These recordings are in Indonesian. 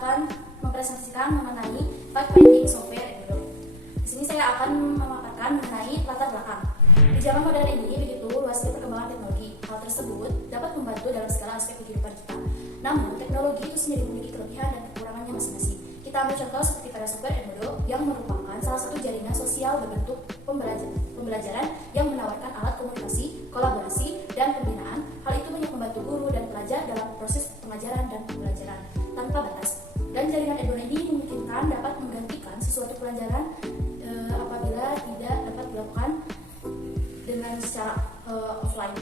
akan mempresentasikan mengenai five finding software Edmodo. Di sini saya akan memaparkan mengenai latar belakang. Di zaman modern ini begitu luasnya perkembangan teknologi. Hal tersebut dapat membantu dalam segala aspek kehidupan kita. Namun, teknologi itu sendiri memiliki kelebihan dan kekurangannya masing-masing. Kita ambil contoh seperti pada software Edmodo yang merupakan salah satu jaringan sosial berbentuk pembelajaran yang menawarkan alat komunikasi, kolaborasi, dan pembinaan. Hal itu banyak membantu guru dan pelajar dalam proses pengajaran dan pembelajaran tanpa batas. Dan jaringan Edmodo ini memungkinkan dapat menggantikan sesuatu pelajaran apabila tidak dapat dilakukan dengan secara offline.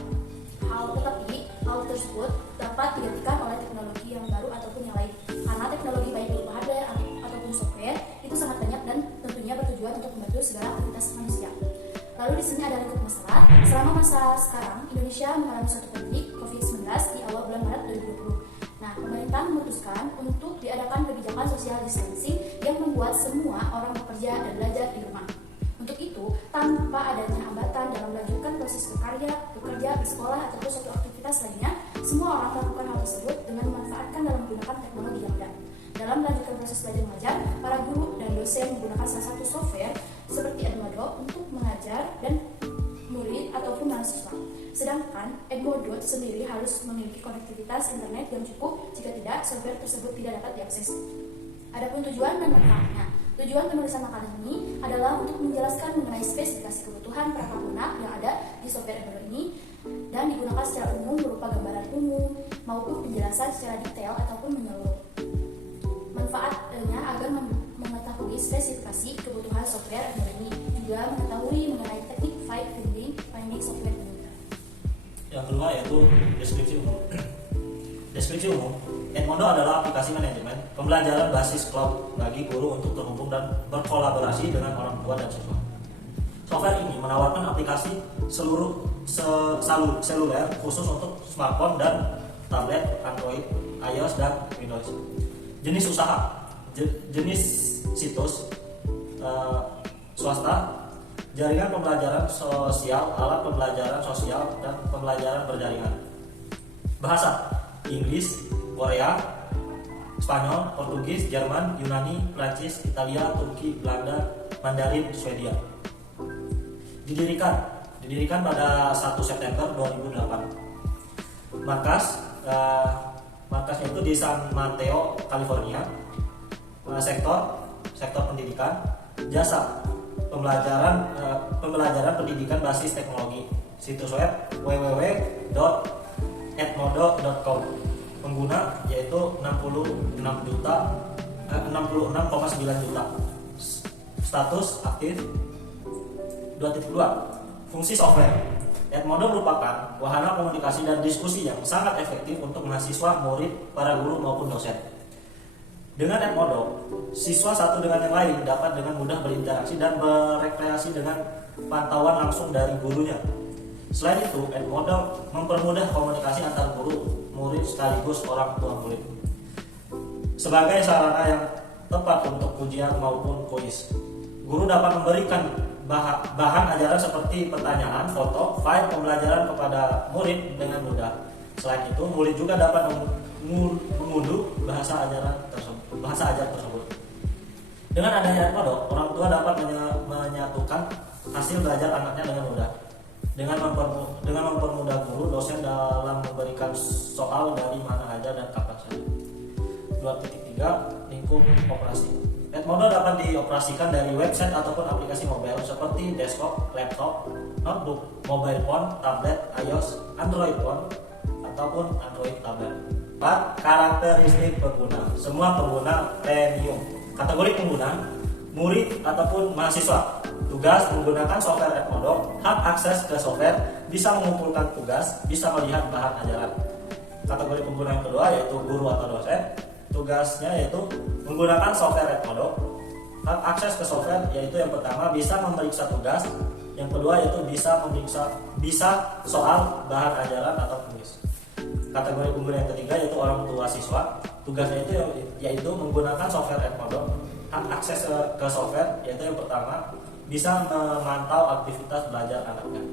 Tetapi hal tersebut dapat digantikan oleh teknologi yang baru ataupun yang lain. Karena teknologi baik berupa hardware ataupun software itu sangat banyak dan tentunya bertujuan untuk membantu segala aktivitas manusia. Lalu di sini ada lingkup masalah. Selama masa sekarang, Indonesia mengalami suatu pandemi COVID-19 di awal bulan Maret 2020. Nah, pemerintah memutuskan untuk diadakan kebijakan social distancing yang membuat semua orang bekerja dan belajar di rumah. Untuk itu, tanpa adanya hambatan dalam melanjutkan proses bekerja, bersekolah, ataupun suatu aktivitas lainnya, semua orang melakukan hal tersebut dengan memanfaatkan dalam menggunakan teknologi yang ada. Dalam melanjutkan proses belajar mengajar, para guru dan dosen menggunakan salah satu software seperti Edmodo untuk mengajar dan murid ataupun mahasiswa. Sedangkan Edmodo sendiri harus memiliki konektivitas internet yang cukup, jika tidak, software tersebut tidak dapat diakses. Adapun tujuan dan manfaatnya. Tujuan penulisan makalah ini adalah untuk menjelaskan mengenai spesifikasi kebutuhan para pengguna yang ada di software Edmodo ini dan digunakan secara umum berupa gambaran umum maupun penjelasan secara detail ataupun menyeluruh. Manfaatnya agar mengetahui spesifikasi kebutuhan software Edmodo ini, juga mengetahui mengenai teknik finding software Edmodo. Yang kedua yaitu deskripsi umum. Deskripsi umum, Edmodo adalah aplikasi manajemen pembelajaran basis cloud bagi guru untuk terhubung dan berkolaborasi dengan orang tua dan siswa. Software ini menawarkan aplikasi seluler khusus untuk smartphone dan tablet Android, iOS, dan Windows. Jenis usaha, jenis situs swasta, jaringan pembelajaran sosial, alat pembelajaran sosial, dan pembelajaran berjaringan. Bahasa, Inggris, Korea, Spanyol, Portugis, Jerman, Yunani, Prancis, Italia, Turki, Belanda, Mandarin, Swedia. Didirikan pada 1 September 2008. Markasnya itu di San Mateo, California. Sektor pendidikan, jasa pembelajaran pendidikan basis teknologi. Situs web www.edmodo.com. Pengguna yaitu 66,9 juta. Status aktif. 2.2. Fungsi software. Edmodo merupakan wahana komunikasi dan diskusi yang sangat efektif untuk mahasiswa, murid, para guru maupun dosen. Dengan Edmodo, siswa satu dengan yang lain dapat dengan mudah berinteraksi dan berekreasi dengan pantauan langsung dari gurunya. Selain itu, Edmodo mempermudah komunikasi antar guru, murid sekaligus orang tua murid. Sebagai sarana yang tepat untuk ujian maupun kuis, guru dapat memberikan bahan ajaran seperti pertanyaan, foto, file pembelajaran kepada murid dengan mudah. Selain itu, murid juga dapat mengunduh bahasa ajar tersebut. Dengan adanya Edmodo, orang tua dapat menyatukan hasil belajar anaknya dengan mudah. Dengan mempermudah guru, dosen dalam memberikan soal dari mana saja dan kapan saja. 2.3. Lingkup operasi. Edmodo dapat dioperasikan dari website ataupun aplikasi mobile seperti desktop, laptop, notebook, mobile phone, tablet, iOS, Android phone, ataupun Android tablet. 4. Karakteristik pengguna. Semua pengguna premium. Kategori pengguna, murid ataupun mahasiswa. Tugas menggunakan software Edmodo, hak akses ke software, bisa mengumpulkan tugas, bisa melihat bahan ajaran. Kategori pengguna yang kedua yaitu guru atau dosen. Tugasnya yaitu menggunakan software Edmodo. Hak akses ke software yaitu yang pertama bisa memeriksa tugas, yang kedua yaitu bisa soal bahan ajaran atau kuis. Kategori pengguna yang ketiga yaitu orang tua siswa. Tugasnya yaitu menggunakan software Edmodo. Hak akses ke software yaitu yang pertama bisa memantau aktivitas belajar anaknya.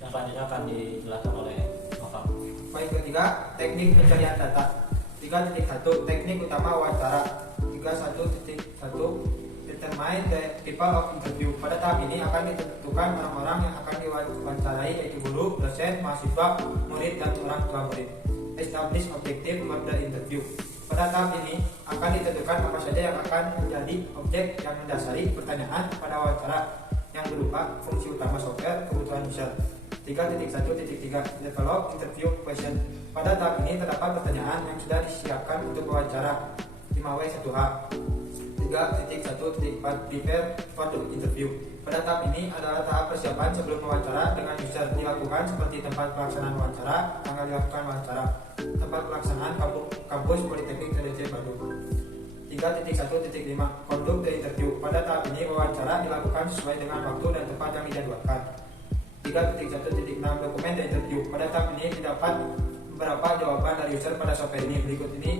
Yang selanjutnya akan dijelaskan oleh Nova. Baik, ketiga, teknik pencarian data. 3.1 Teknik utama wawancara. 31.1 Determine the people of interview. Pada tahap ini akan ditentukan orang-orang yang akan diwawancarai, yaitu guru, dosen, mahasiswa, murid, dan orang tua murid. Establish objective for the interview. Pada tahap ini akan ditentukan apa saja yang akan menjadi objek yang mendasari pertanyaan pada wawancara, yang berupa fungsi utama software, kebutuhan user. 3.1.3 Develop interview question. Pada tahap ini terdapat pertanyaan yang sudah disiapkan untuk wawancara. 5W1H. 3.1.4 Prepare for the interview. Pada tahap ini adalah tahap persiapan sebelum wawancara dengan user, dilakukan seperti tempat pelaksanaan wawancara, tanggal dilakukan wawancara, tempat pelaksanaan kampus Politeknik TDC Bandung. 3.1.5 Conduct the interview. Pada tahap ini wawancara dilakukan sesuai dengan waktu dan tempat yang dijadwalkan. 3.1.6 Dokumen the interview. Pada tahap ini didapat beberapa jawaban dari user pada software ini. Berikut ini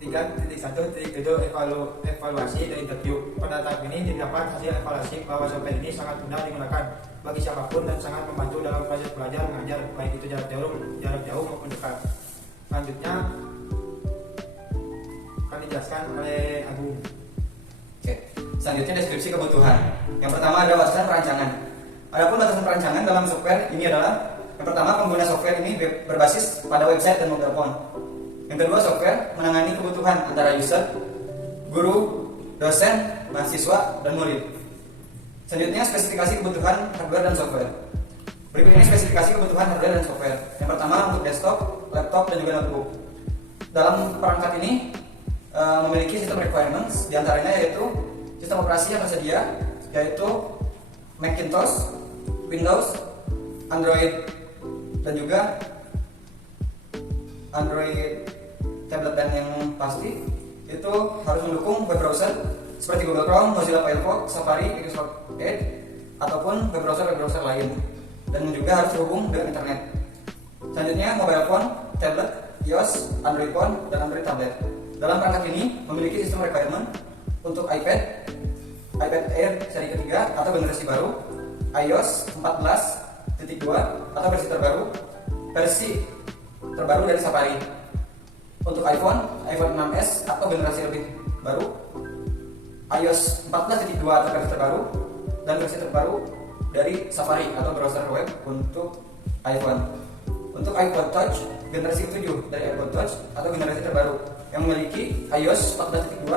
3.1.7 Evaluasi the interview. Pada tahap ini didapat hasil evaluasi bahwa software ini sangat mudah digunakan bagi siapapun dan sangat membantu dalam proses belajar mengajar, baik itu jarak jauh maupun dekat. Selanjutnya akan dijelaskan oleh Agung. Oke. Selanjutnya deskripsi kebutuhan. Yang pertama ada batasan perancangan. Adapun batasan perancangan dalam software ini adalah: yang pertama, pengguna software ini berbasis pada website dan mobile phone. Yang kedua, software menangani kebutuhan antara user, guru, dosen, mahasiswa, dan murid. Selanjutnya, spesifikasi kebutuhan hardware dan software. Berikut ini spesifikasi kebutuhan hardware dan software. Yang pertama, untuk desktop, laptop, dan juga notebook. Dalam perangkat ini memiliki sistem requirements, diantaranya yaitu sistem operasi yang tersedia, yaitu Macintosh, Windows, Android, dan juga Android tablet band yang pasti itu harus mendukung web browser seperti Google Chrome, Mozilla Firefox, Safari, Microsoft Edge, ataupun web browser lain, dan juga harus terhubung dengan internet. Selanjutnya, mobile phone, tablet, iOS, Android phone, dan Android tablet. Dalam perangkat ini memiliki sistem requirement untuk iPad Air seri ketiga atau generasi baru, iOS 14.2 atau versi terbaru dari Safari. Untuk iPhone 6s atau generasi lebih baru, iOS 14.2 atau versi terbaru, dan versi terbaru dari Safari atau browser web untuk iPhone. Untuk iPod Touch, generasi ke-7 dari iPod Touch atau generasi terbaru yang memiliki iOS 14.2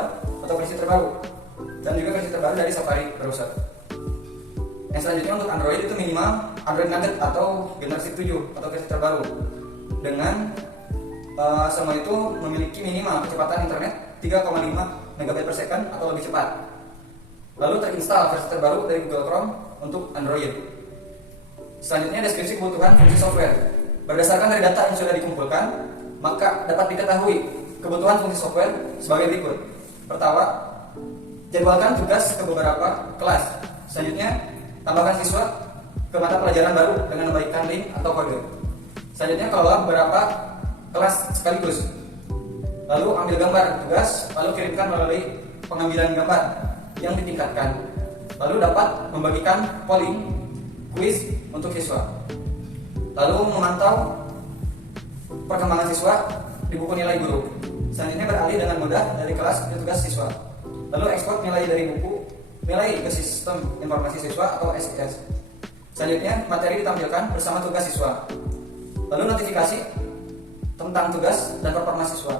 atau versi terbaru, dan juga versi terbaru dari Safari browser. Yang selanjutnya, untuk Android itu minimal Android Nugget atau generasi 7 atau versi terbaru, dengan semua itu memiliki minimal kecepatan internet 3,5 MB per second atau lebih cepat. Lalu terinstall versi terbaru dari Google Chrome untuk Android. Selanjutnya, deskripsi kebutuhan fungsi software. Berdasarkan dari data yang sudah dikumpulkan, maka dapat diketahui kebutuhan fungsi software sebagai berikut. Pertama, jadwalkan tugas ke beberapa kelas. Selanjutnya, tambahkan siswa ke mata pelajaran baru dengan membagikan link atau kode. Selanjutnya, kelola beberapa kelas sekaligus. Lalu ambil gambar tugas, lalu kirimkan melalui pengambilan gambar yang ditingkatkan. Lalu dapat membagikan polling, quiz untuk siswa. Lalu memantau perkembangan siswa di buku nilai guru. Selanjutnya, beralih dengan mudah dari kelas ke tugas siswa. Lalu ekspor nilai dari buku nilai ke sistem informasi siswa atau SIS. Selanjutnya, materi ditampilkan bersama tugas siswa. Lalu notifikasi tentang tugas dan performa siswa.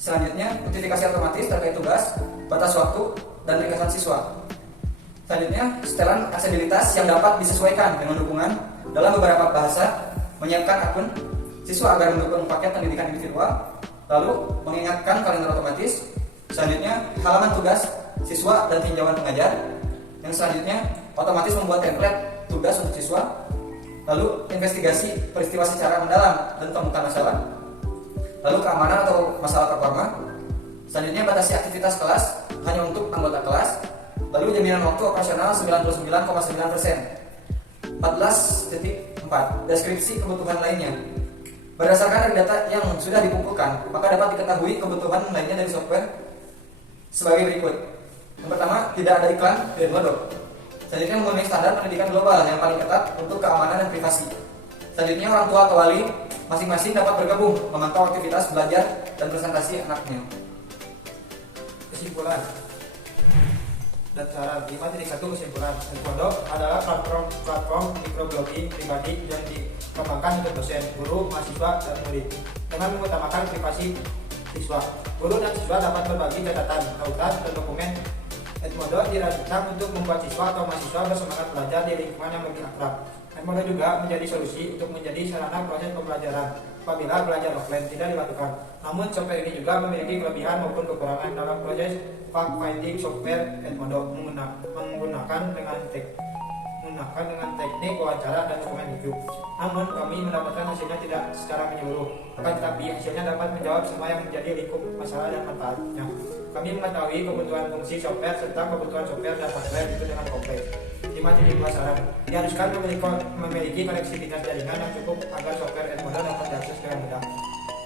Selanjutnya, notifikasi otomatis terkait tugas, batas waktu, dan ringkasan siswa. Selanjutnya, setelan aksesibilitas yang dapat disesuaikan dengan dukungan dalam beberapa bahasa, menyiapkan akun siswa agar mendukung paket pendidikan individual, lalu mengingatkan kalender otomatis. Selanjutnya, halaman tugas siswa dan tinjauan pengajar. Yang selanjutnya, otomatis membuat template tugas untuk siswa. Lalu, investigasi peristiwa secara mendalam dan temukan masalah. Lalu, keamanan atau masalah performa. Selanjutnya, batasi aktivitas kelas hanya untuk anggota kelas. Lalu, jaminan waktu operasional 99,9%. 14.4 Deskripsi kebutuhan lainnya. Berdasarkan dari data yang sudah dikumpulkan, maka dapat diketahui kebutuhan lainnya dari software sebagai berikut. Yang pertama, tidak ada iklan dan modok. Selanjutnya, memenuhi standar pendidikan global yang paling ketat untuk keamanan dan privasi. Selanjutnya, orang tua atau wali Masing-masing dapat bergabung memantau aktivitas belajar dan presentasi anaknya. Kesimpulan dan saran 5.1 kesimpulan. Edmodo adalah platform microblogging pribadi yang dikembangkan untuk dosen, guru, mahasiswa, dan murid dengan mengutamakan privasi siswa. Guru dan siswa dapat berbagi catatan, tautan, dan dokumen. Edmodo dirancang untuk membuat siswa atau mahasiswa bersemangat belajar di lingkungan yang lebih akrab. Edmodo juga menjadi solusi untuk menjadi sarana proses pembelajaran apabila belajar offline tidak dilakukan. Namun software ini juga memiliki kelebihan maupun kekurangan dalam proses fact-finding. Software Edmodo menggunakan dengan teknik wawancara dan dokumen review. Namun kami mendapatkan hasilnya tidak secara menyeluruh, akan tetapi hasilnya dapat menjawab semua yang menjadi lingkup masalah dan manfaatnya. Kami mengetahui kebutuhan fungsi software serta kebutuhan software dan hardware itu dengan kompleks. 5.2 saran. Diharuskan memiliki koneksivitas jaringan yang cukup agar software Edmodo dapat diakses dengan mudah.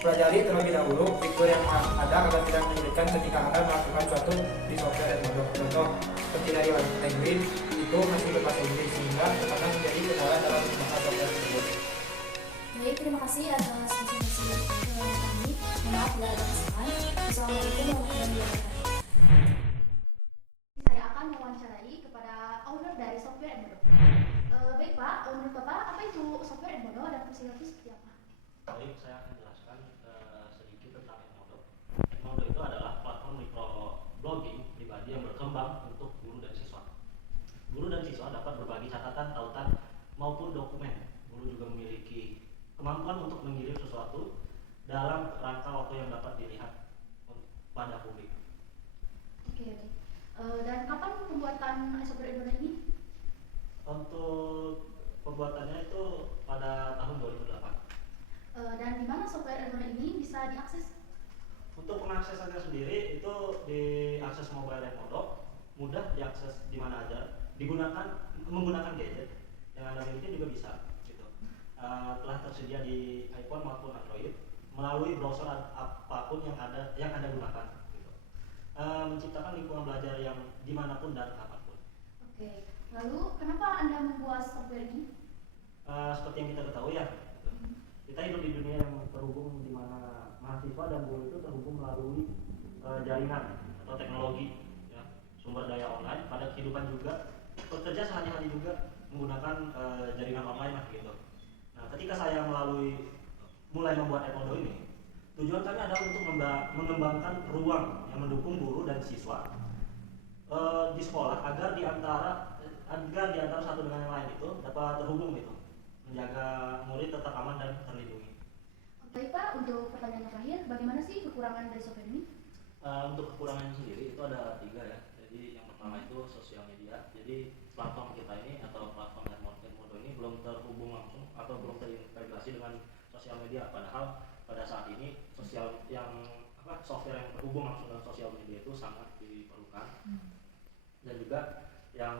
Pelajari terlebih dahulu fitur yang ada agar tidak menyulitkan ketika akan melakukan suatu di software Edmodo. Contoh, seperti dari language itu masih berbahasa Inggris sehingga akan menjadi kendala dalam menggunakan software tersebut. Baik, terima kasih atas informasi kami. Maaf bila ada kesalahan. Assalamualaikum warahmatullahi wabarakatuh. Saya akan mewawancarai kepada owner dari software Edmodo. Baik Pak, menurut Bapak apa itu software Edmodo dan fungsinya itu seperti apa? Baik, saya akan jelaskan sedikit tentang Edmodo. Edmodo itu adalah platform microblogging pribadi yang berkembang untuk guru dan siswa. Guru dan siswa dapat berbagi catatan, tautan, maupun dokumen. Guru juga memiliki kemampuan untuk mengirim sesuatu dalam rangka waktu yang dapat dilihat pada publik. Oke. Dan kapan pembuatan software Edmodo ini? Untuk pembuatannya itu pada tahun 2008. Dan di mana software Edmodo ini bisa diakses? Untuk pengaksesannya sendiri itu diakses mobile Edmodo, mudah diakses di mana aja, menggunakan gadget yang Anda miliki juga bisa gitu. Telah tersedia di iPhone maupun Android melalui browser apapun yang Anda gunakan gitu. Menciptakan lingkungan belajar yang dimanapun dan kapanpun. Oke. Lalu kenapa Anda membuat software ini? Seperti yang kita ketahui ya, gitu. Kita hidup di dunia yang terhubung di mana mahasiswa dan guru itu terhubung melalui jaringan atau teknologi, ya, sumber daya online pada kehidupan juga, bekerja sehari-hari juga menggunakan jaringan online lah gitu. Nah, ketika saya mulai membuat Edmodo ini, tujuan kami adalah untuk mengembangkan ruang yang mendukung guru dan siswa di sekolah agar di antara satu dengan yang lain itu dapat terhubung gitu, menjaga murid tetap aman dan terlindungi. Baik Pak, untuk pertanyaan terakhir, bagaimana sih kekurangan dari software ini? Untuk kekurangannya sendiri itu ada 3 ya. Jadi yang pertama itu sosial media. Jadi platform kita ini atau platform Edmodo ini belum terhubung langsung atau belum terintegrasi dengan sosial media. Padahal pada saat ini software yang terhubung langsung dengan sosial media itu sangat diperlukan. Dan juga yang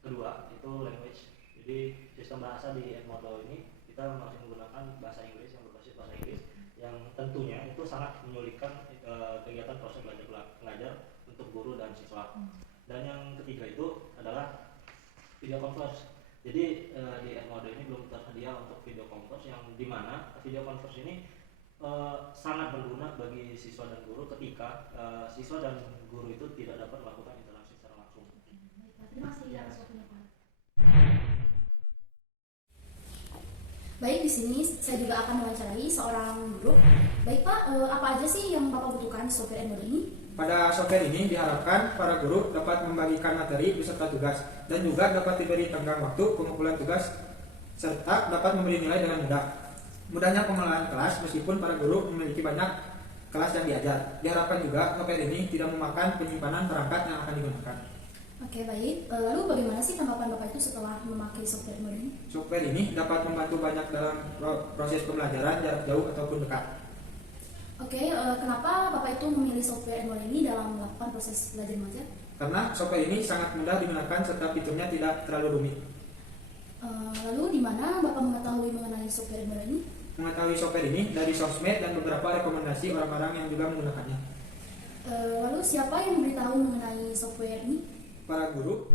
kedua itu language. Jadi sistem bahasa di Edmodo ini kita masih menggunakan bahasa Inggris yang berbasis bahasa Inggris yang tentunya itu sangat menyulitkan kegiatan proses belajar mengajar untuk guru dan siswa. Dan yang ketiga itu adalah video conference. Jadi di Edmodo ini belum tersedia untuk video conference yang dimana video conference ini sangat berguna bagi siswa dan guru ketika siswa dan guru itu tidak dapat melakukan interaksi secara langsung. Terima kasih atas waktunya Pak. Baik, di sini saya juga akan mewawancarai seorang guru. Baik Pak, apa aja sih yang Bapak butuhkan di software Edmodo ini? Pada software ini diharapkan para guru dapat membagikan materi beserta tugas dan juga dapat diberi tenggang waktu pengumpulan tugas serta dapat memberi nilai dengan mudah. Mudahnya pengelolaan kelas meskipun para guru memiliki banyak kelas yang diajar. Diharapkan juga software ini tidak memakan penyimpanan perangkat yang akan digunakan. Oke, baik. Lalu bagaimana sih tanggapan Bapak itu setelah memakai software Edmodo ini? Software ini dapat membantu banyak dalam proses pembelajaran jarak jauh ataupun dekat. Oke, kenapa Bapak itu memilih software Edmodo ini dalam melakukan proses belajar mengajar? Karena software ini sangat mudah digunakan serta fiturnya tidak terlalu rumit. Lalu di mana Bapak mengetahui mengenai software Edmodo ini? Mengetahui software ini dari sosmed dan beberapa rekomendasi orang-orang yang juga menggunakannya. Lalu siapa yang memberitahu mengenai software ini? Para guru.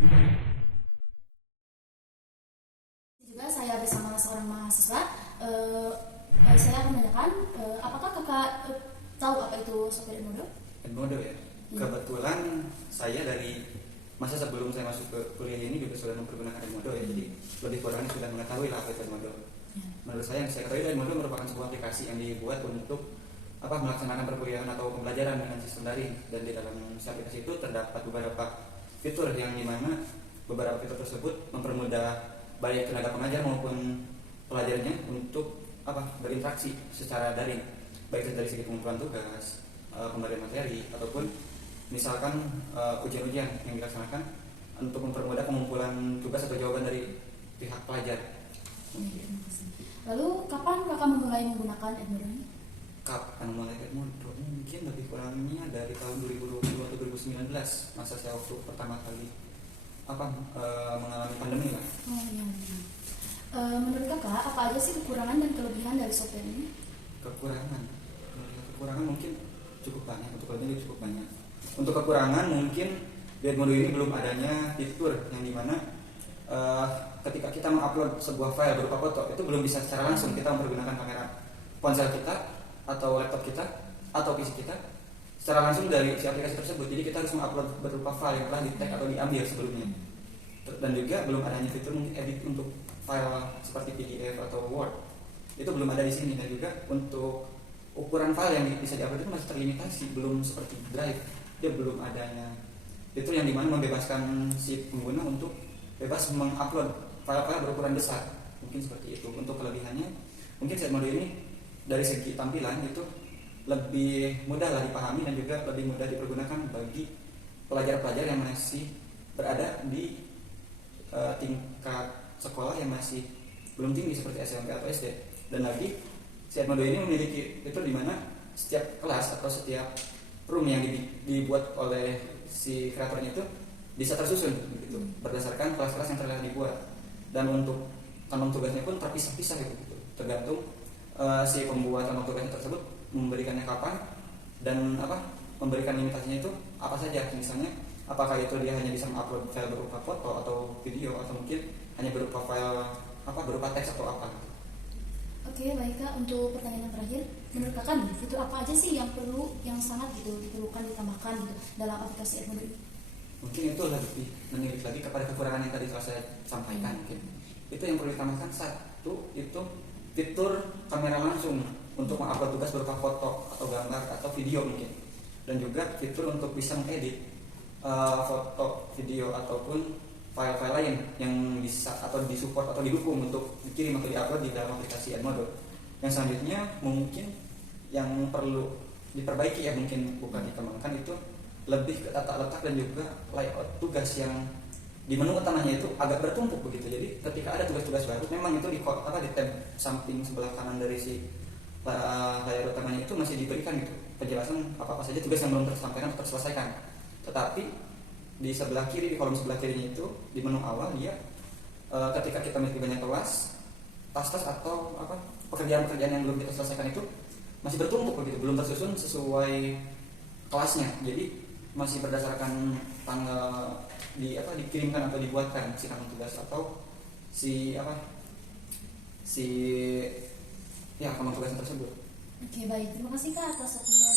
Juga saya bersama seorang mahasiswa. saya akan menanyakan, apakah kakak tahu apa itu software Edmodo? Edmodo ya. Kebetulan saya dari masa sebelum saya masuk ke kuliah ini juga sudah mempergunakan Edmodo ya. Jadi lebih kurangnya sudah mengetahui lah apa itu Edmodo. Menurut saya yang saya ketahui Edmodo merupakan sebuah aplikasi yang dibuat untuk melaksanakan perkuliahan atau pembelajaran dengan sistem daring, dan di dalam si aplikasi itu terdapat beberapa fitur yang dimana beberapa fitur tersebut mempermudah baik tenaga pengajar maupun pelajarnya untuk berinteraksi secara daring, baik dari segi pengumpulan tugas, pemberian materi, ataupun misalkan ujian-ujian yang dilaksanakan untuk mempermudah pengumpulan tugas atau jawaban dari pihak pelajar. Lalu kapan kakak memulai menggunakan Edmodo ini? Kapan mulai Edmodo? Mungkin lebih kurangnya dari tahun 2020 atau 2019, masa saya waktu pertama kali mengalami pandemi lah. Oh iya. Menurut kakak apa aja sih kekurangan dan kelebihan dari software ini? Kekurangan mungkin cukup banyak, untuk kelebihan cukup banyak. Untuk kekurangan mungkin di Edmodo ini belum adanya fitur yang dimana ketika kita mengupload sebuah file berupa foto itu belum bisa secara langsung kita mempergunakan kamera ponsel kita atau laptop kita atau PC kita secara langsung dari si aplikasi tersebut. Jadi kita harus mengupload berupa file yang telah di-tag atau diambil sebelumnya. Dan juga belum adanya fitur mungkin edit untuk file seperti PDF atau Word. Itu belum ada di sini, dan juga untuk ukuran file yang bisa diupload itu masih terlimitasi, belum seperti Drive. Dia belum adanya fitur yang dimana membebaskan si pengguna untuk bebas mengupload file-file berukuran besar. Mungkin seperti itu. Untuk kelebihannya mungkin si Edmodo ini dari segi tampilan itu lebih mudah lah dipahami dan juga lebih mudah dipergunakan bagi pelajar-pelajar yang masih berada di tingkat sekolah yang masih belum tinggi seperti SMP atau SD. Dan lagi si Edmodo ini memiliki fitur di mana setiap kelas atau setiap room yang dibuat oleh si kreatornya itu bisa tersusun gitu, berdasarkan kelas-kelas yang telah dibuat. Dan untuk kantong tugasnya pun terpisah-pisah gitu, tergantung si pembuat kantong tugasnya tersebut memberikannya kapan dan memberikan limitasinya itu apa saja. Misalnya apakah itu dia hanya bisa mengupload file berupa foto atau video, atau mungkin hanya berupa file berupa teks atau apa. Oke, baik Kak. Untuk pertanyaan terakhir, menurut Kakak nih, fitur apa aja sih yang sangat diperlukan ditambahkan dalam aplikasi Edmodo ini? Mungkin itu lebih menilik lagi kepada kekurangan yang tadi telah saya sampaikan. Mungkin itu yang perlu ditambahkan. Satu, itu fitur kamera langsung untuk mengupload tugas berupa foto atau gambar atau video mungkin, dan juga fitur untuk bisa mengedit foto, video ataupun file-file lain yang bisa atau disupport atau didukung untuk dikirim atau diupload di dalam aplikasi Edmodo. Yang selanjutnya mungkin yang perlu diperbaiki ya, mungkin bukan dikembangkan, itu lebih ke tata letak dan juga layout tugas yang di menu utamanya itu agak bertumpuk begitu. Jadi ketika ada tugas-tugas baru, memang itu di tab samping sebelah kanan dari si layar utamanya itu masih diberikan gitu penjelasan apa saja tugas yang belum tersampaikan atau terselesaikan. Tetapi di sebelah kiri, di kolom sebelah kirinya itu di menu awal dia ketika kita memiliki banyak kelas, tas-tas atau pekerjaan-pekerjaan yang belum kita selesaikan itu masih bertumpuk begitu, belum tersusun sesuai kelasnya. Jadi masih berdasarkan tanggal dikirimkan atau dibuatkan si kantong tugas atau kantong tugas tersebut. Oke, baik. Terima kasih Kak atas waktunya.